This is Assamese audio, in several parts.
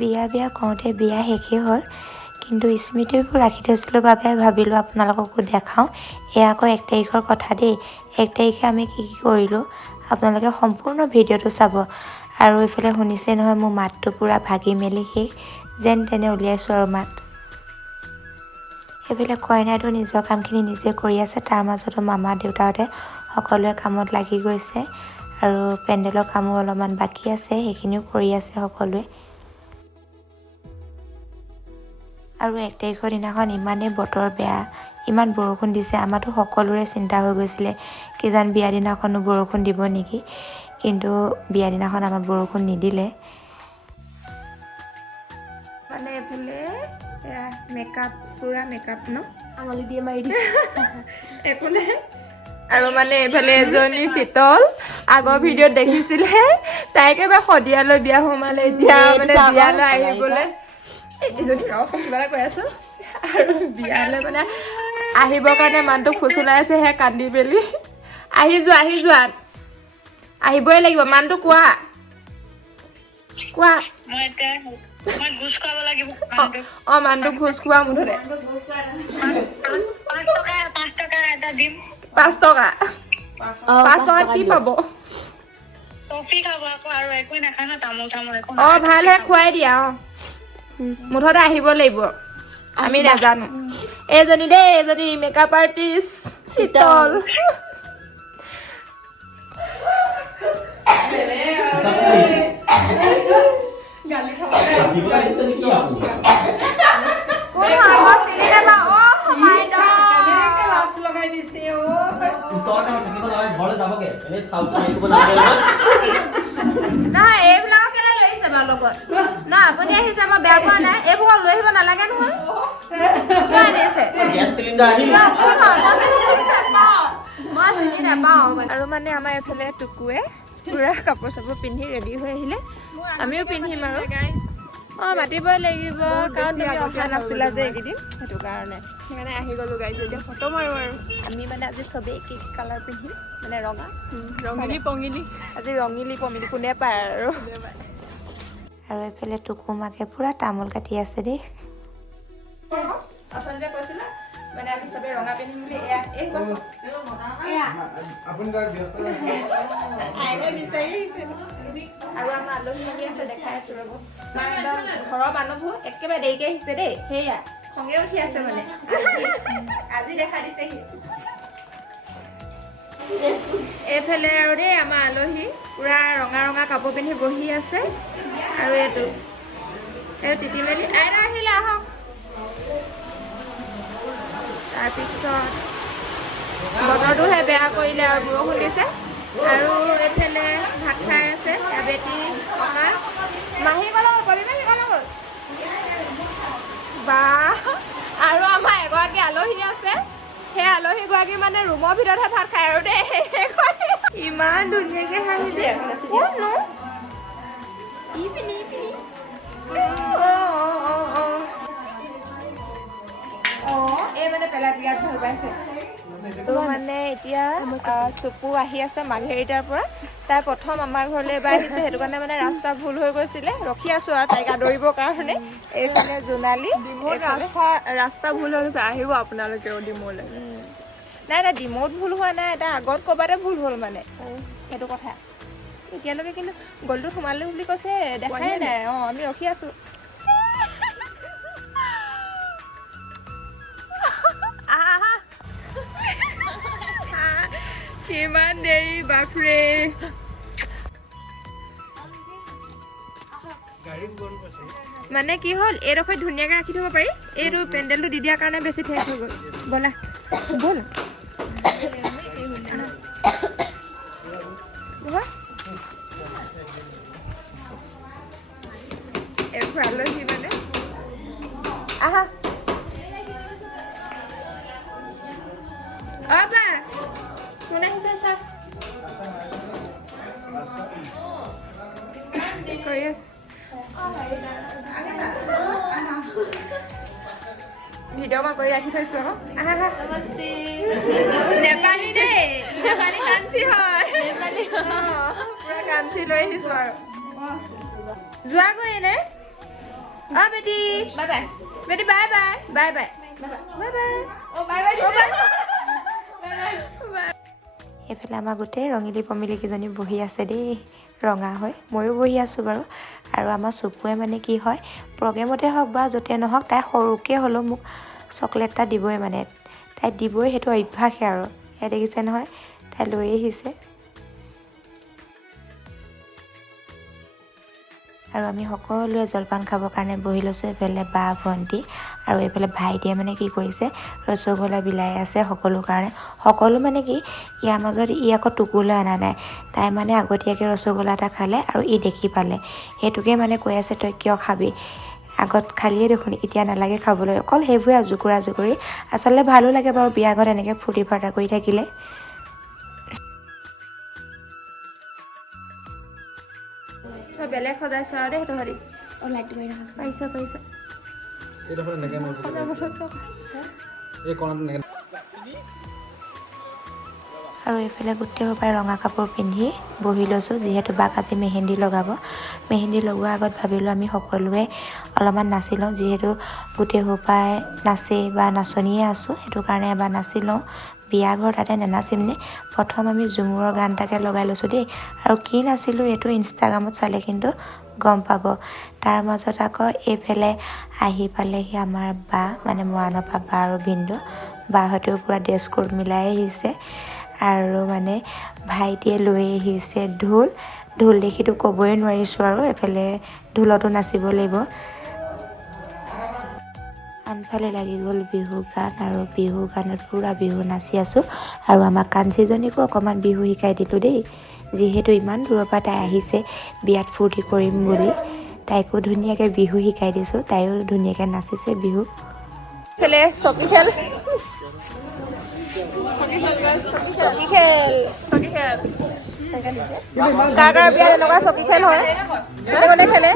বিয়া কওঁতে বিয়া শেষেই হ'ল, কিন্তু স্মৃতিবোৰ ৰাখি থৈছিলোঁ বাবে ভাবিলোঁ আপোনালোককো দেখাওঁ। এয়া আকৌ 1 তাৰিখৰ কথা দেই। 1 তাৰিখে আমি কি কৰিলোঁ আপোনালোকে সম্পূৰ্ণ ভিডিঅ'টো চাব। আৰু এইফালে শুনিছে নহয় মোৰ মাতটো পূৰা ভাগি মেলি শেষ, যেন তেনে উলিয়াইছোঁ আৰু মাত। সেইফালে কইনাইতো নিজৰ কামখিনি নিজে কৰি আছে, তাৰ মাজতো মামা দেউতাহঁতে সকলোৱে কামত লাগি গৈছে। আৰু পেণ্ডেলৰ কামো অলপমান বাকী আছে, সেইখিনিও কৰি আছে সকলোৱে। আৰু 1 তাৰিখৰ দিনাখন ইমানেই বতৰ বেয়া, ইমান বৰষুণ দিছে, আমাৰতো সকলোৰে চিন্তা হৈ গৈছিলে কিজান বিয়া দিনাখনো বৰষুণ দিব নেকি, কিন্তু বিয়া দিনাখন আমাৰ বৰষুণ নিদিলে। মানে এইফালে মেকআপ, পুৰা মেকআপ ন আঙুলি দিয়ে মাৰি দিছে একো নাই। আৰু মানে এইফালে এজনী শীতল আগৰ ভিডিঅ'ত দেখিছিলে, তাই একেবাৰে শদিয়ালৈ বিয়া সোমালে। এতিয়া মানে বিয়ালৈ আহিবলৈ এজনী ৰচোন কিবা এটা কৈ আছো। আৰু বিয়ালৈ মানে আহিবৰ কাৰণে মানুহটোক ফুচুলাই আছে, সেয়া কান্দি মেলি। আহি যোৱা আহিবই লাগিব, মানুহটো কোৱা মানুহটোক ঘোচ খোৱা মুঠতে 5 টকা কি পাব? ভালহে খুৱাই দিয়া। মুঠতে আহিব লাগিব, আমি নাজানো। এইজনী মেকআপ আৰ্টিষ্ট শীতল। নাই এইবিলাক কেলে লৈ আহিছে বাৰু লগত? না আপুনি আহিছে, মই বেয়া পোৱা নাই। এইবোৰক লৈ আহিব নালাগে নহয়। মই চিনি নাপাওঁ। আৰু মানে আমাৰ এইফালে টুকুৱে পুৰা কাপোৰ চাপোৰ পিন্ধি ৰেডি হৈ আহিলে, আমিও পিন্ধিম আৰু। মাতিবই লাগিব, কাৰণ তুমি অহা নাছিলা যে এইকেইদিন, সেইটো কাৰণে সেইকাৰণে আহি গ'লো গাইজ। এতিয়া ফটো মাৰো আৰু আমি মানে আজি চবেই কি কালাৰ পিন্ধিম, মানে ৰঙিলি পঙিলি। আজি ৰঙিলি পঙিলি কোনে পায় আৰু। আৰু এইফালে টুকুমাকে পুৰা তামোল কাটি আছে দেই। যে কৈছিলো মানে আমি চবে ৰঙা পিন্ধিম বুলি, আৰু আমাৰ আলহী আহি আছে, দেখাই আছো ৰ'ব। একদম ঘৰৰ মানুহবোৰ একেবাৰে দেৰিকে আহিছে দেই, সেয়া খঙে উঠি আছে মানে আজি দেখা দিছেহি। এইফালে আৰু দেই আমাৰ আলহী পুৰা ৰঙা কাপোৰ পিন্ধি বহি আছে। আৰু এইটো তিতি মেলি আইতা আহিলে, আহক। তাৰপিছত বতৰটোহে বেয়া কৰিলে আৰু বৰষুণ দিছে। আৰু এইফালে ভাত খাই আছে বেটি ককা মাহী গ'ল, কবি মাহী গ'ল বা। আৰু আমাৰ এগৰাকী আলহী আছে, সেই আলহীগৰাকী মানে ৰুমৰ ভিতৰতহে ভাত খায় আৰু দেই। ইমান ধুনীয়াকে হাঁহিছে। কোননো এই মানে পেলাই বিৰাট ভাল পাইছে। তো মানে এতিয়া চুপু আহি আছে মাৰ্ঘেৰিটাৰ পৰা। তাই প্ৰথম আমাৰ ঘৰলৈ এবাৰ আহিছে, সেইটো কাৰণে মানে ৰাস্তা ভুল হৈ গৈছিলে, ৰখি আছো আৰু তাইক আদৰিবৰ কাৰণে। এইফালে জোনালী, ৰাস্তা ভুল হৈ গৈছে, আহিব আপোনালোকেও ডিমৌলৈ। নাই ডিমৌত ভুল হোৱা নাই, এটা আগত ক'বাতে ভুল হ'ল মানে, সেইটো কথা। এতিয়ালৈকে কিন্তু গলটোত সোমালো বুলি কৈছে, দেখাই নাই। আমি ৰখি আছো। কিমান দেৰি বাপৰে। মানে কি হ'ল, এইডোখৰ ধুনীয়াকে ৰাখি থব পাৰি, এইটো পেণ্ডেলটো দি দিয়াৰ কাৰণে বেছি ঠেক হৈ গ'ল। ব'লা ব'ল। এইবোৰ আলহী মানে আহা। বা কোন আহিছে চা কৰি আছো। ভিডিঅ' মই কৰি ৰাখি থৈছো আকৌ। নেপালী দেই, নেপালী কাঞ্চি হয়, পুৰা কাঞ্চি লৈ আহিছো আৰু। যোৱাগৈ এনে বেটি বাই বাই বেটি bye bye bye bye bye bye অ বাই বাই এইফালে আমাৰ গোটেই ৰঙিলী পমিলি কেইজনী বহি আছে দেই ৰঙা হৈ ময়ো বহি আছোঁ বাৰু আৰু আমাৰ চকুৱে মানে কি হয় প্ৰগ্ৰেমতে হওক বা য'তে নহওক তাই সৰুকৈ হ'লেও মোক চকলেট এটা দিবই মানে তাই দিবই সেইটো অভ্যাসে আৰু এয়া দেখিছে নহয় তাই লৈ আহিছে আৰু আমি সকলোৱে জলপান খাবৰ কাৰণে বহি লৈছোঁ এইফালে বা ভণ্টি আৰু এইফালে ভাইটিয়ে মানে কি কৰিছে ৰসগোল্লা বিলাই আছে সকলো কাৰণে সকলো মানে কি ইয়াৰ মাজত ই আকৌ টুকুলৈ অনা নাই তাই মানে আগতীয়াকৈ ৰসগোল্লা এটা খালে আৰু ই দেখি পালে সেইটোকে মানে কৈ আছে তই কিয় খাবি আগত খালিয়ে দেখোন এতিয়া নালাগে খাবলৈ অকল সেইবোৰে জুকুৰা জুকুৰি আচলতে ভালো লাগে বাৰু বিয়া ঘৰত এনেকৈ ফূৰ্তি ফাৰ্তা কৰি থাকিলে বেলেগ সজাইছো আৰু দেই সেইটো হেৰি লাইটটো মাৰি ৰাখিছো পাৰিছ এইডোখৰ এনেকৈ মই এই কণাটো এনেকৈ আৰু এইফালে গোটেই সোপাই ৰঙা কাপোৰ পিন্ধি বহি লৈছোঁ যিহেতু বাক আজি মেহেন্দি লগাব মেহেন্দি লগোৱাৰ আগত ভাবিলোঁ আমি সকলোৱে অলপমান নাচি লওঁ যিহেতু গোটেই সোপাই নাচে বা নাচনিয়ে আছোঁ সেইটো কাৰণে এবাৰ নাচি লওঁ বিয়া ঘৰ তাতে নেনাচিম নে প্ৰথম আমি ঝুমুৰৰ গান এটাকে লগাই লৈছোঁ দেই আৰু কি নাচিলোঁ এইটো ইনষ্টাগ্ৰামত চালে কিন্তু গম পাব তাৰ মাজত আকৌ এইফালে আহি পালেহি আমাৰ বা মানে মৰাণৰ পৰা বা আৰু বিন্দু বাহঁতেও পূৰা ড্ৰেছ কোড মিলাই আহিছে আৰু মানে ভাইটিয়ে লৈ আহিছে ঢোল দেখিতো ক'বই নোৱাৰিছোঁ আৰু এফালে ঢোলতো নাচিব লাগিব আনফালে লাগি গ'ল বিহু গান আৰু বিহু গানত পূৰা বিহু নাচি আছোঁ আৰু আমাৰ কাঞ্চীজনীকো অকণমান বিহু শিকাই দিলোঁ দেই যিহেতু ইমান দূৰৰ পৰা তাই আহিছে বিয়াত ফূৰ্তি কৰিম বুলি তাইকো ধুনীয়াকৈ বিহু শিকাই দিছোঁ তাইও ধুনীয়াকৈ নাচিছে বিহু খেলে চকী খেল কাৰ বিয়াত এনেকুৱা চকী খেল হয় কোনে খেলে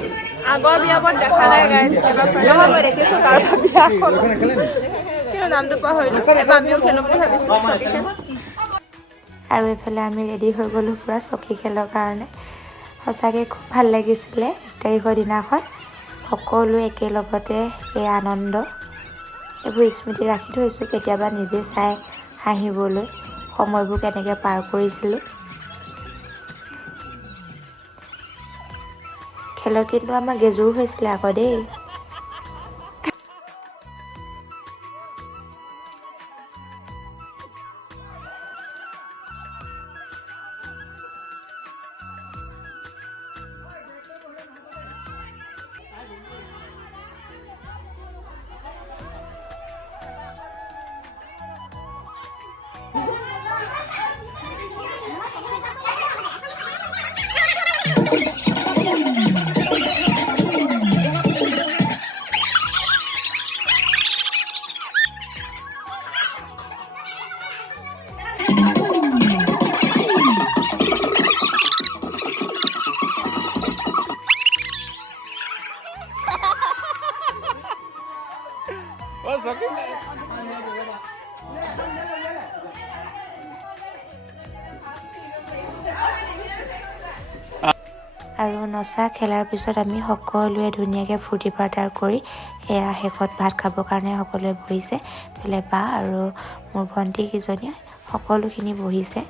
আগৰ বিয়াবোৰত দেখা নাই নহয় মই দেখিছোঁ কাৰোবাৰ বিয়াখন কিন্তু নামটো পাহৰিলোঁ এবাৰ আমিও খেলোঁ বুলি ভাবিছোঁ চকী খেল আৰু এইফালে আমি ৰেডি হৈ গ'লোঁ পূৰা চকী খেলৰ কাৰণে সঁচাকৈ খুব ভাল লাগিছিলে 1 তাৰিখৰ দিনাখন সকলোৱে একেলগতে এই আনন্দ এইবোৰ স্মৃতি ৰাখি থৈছোঁ কেতিয়াবা নিজে চাই হাঁহিবলৈ সময়বোৰ কেনেকৈ পাৰ কৰিছিলোঁ খেলত কিন্তু আমাৰ গেজুৰ হৈছিলে আকৌ দেই আৰু নচা খেলাৰ পিছত আমি সকলোৱে ধুনীয়াকৈ ফূৰ্তি ফাৰ্তা কৰি এয়া শেষত ভাত খাবৰ কাৰণে সকলোৱে বহিছে এইফালে বা আৰু মোৰ ভণ্টিকেইজনীয়ে সকলোখিনি বহিছে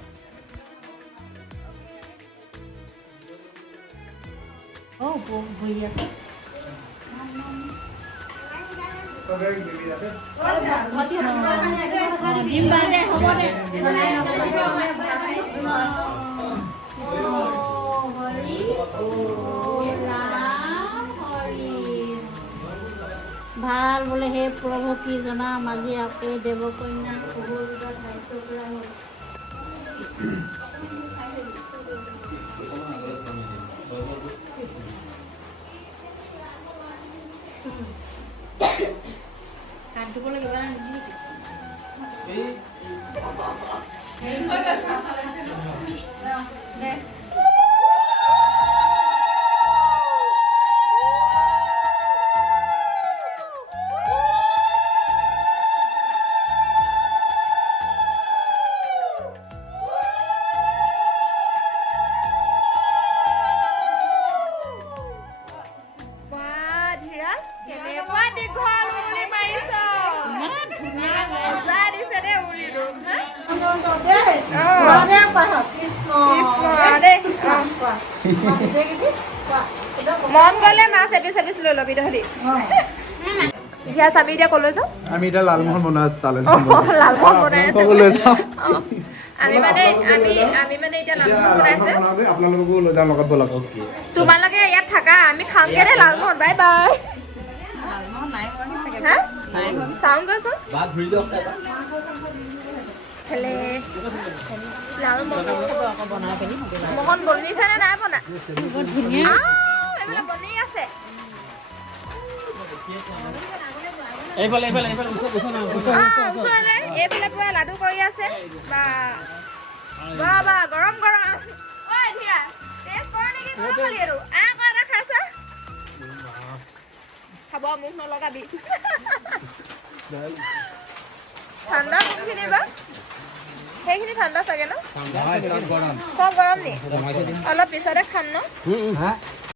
ভাল বোলে সেই প্ৰভু কি জনা মাজি আপে দেৱকন্যা উভয়বিধ দায়িত্ব কৰা হ'ল হাত ধুব লাগিব না কেনেকুৱা দীঘল উৰি মাৰিছ মজা দিছে দেই উৰিটো হা মন গ'লে মাছ এপিচ লৈ ল'বি তহঁতি এতিয়া আমি এতিয়া ক'লৈ যাওঁ আমি এতিয়া লালমোহন বনাই আছো তালৈ লালমোহন বনাই আছে লৈ যাওঁ আমি মানে এতিয়া লালমোহন বনাইছে আপোনালোককো লৈ যাওঁ লগত ব'লক তোমালোকে ইয়াত থাকা আমি খামগে দেই লালমোহন বাই বাই চাওঁ গৈছো লালমোহন বনিছে নে নাই বনা এইবিলাক বনি আছে ওচৰতে এইফালে পুৰা লাডু কৰি আছে বা গৰম গৰম ঐ ধীৰা টেষ্ট কৰ নেকি খালি আৰু আকৌ এটা খাইছা খাব মুখ নলগাবি ঠাণ্ডা কোনখিনি বা সেইখিনি ঠাণ্ডা চাগে ন চব গৰম নি অলপ পিছতে খাম ন